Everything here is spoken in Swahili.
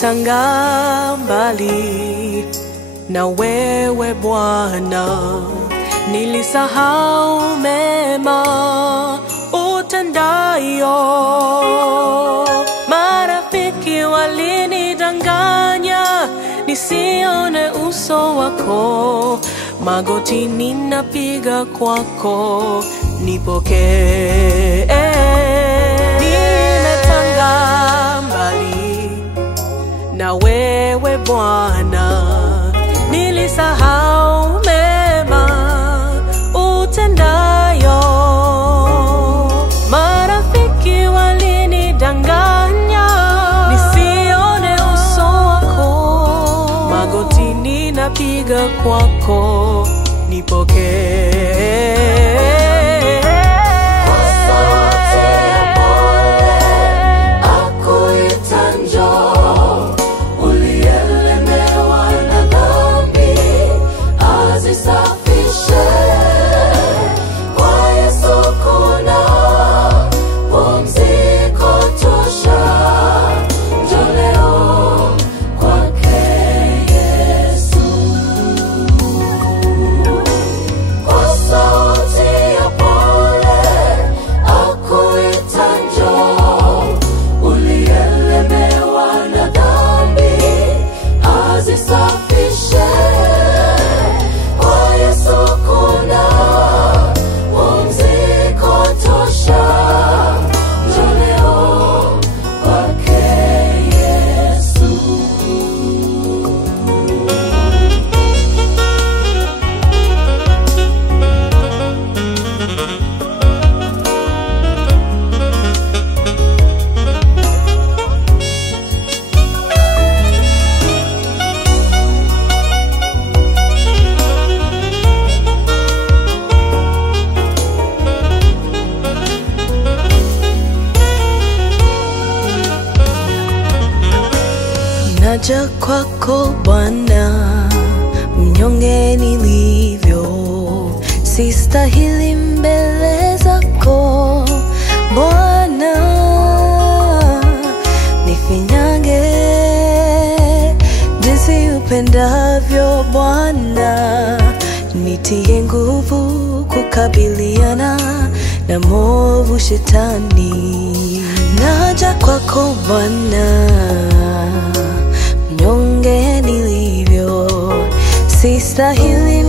Nimetanga mbali na wewe Bwana, nilisahau mema utendayo. Marafiki walinidanganya nisione uso wako, magoti ninapiga kwako, nipokee. Nimetanga mbali na wewe Bwana, nilisahau mema utendayo. Marafiki walinidanganya nisione uso wako, magoti ninapiga kwako, nipokee. Naja kwako Bwana, mnyonge nilivyo, sistahili mbele zako Bwana. Nifinyange jinsi upendavyo Bwana, nitie nguvu kukabiliana na mwovu shetani. Naja kwako Bwana, mnyonge nilivyo, sistahili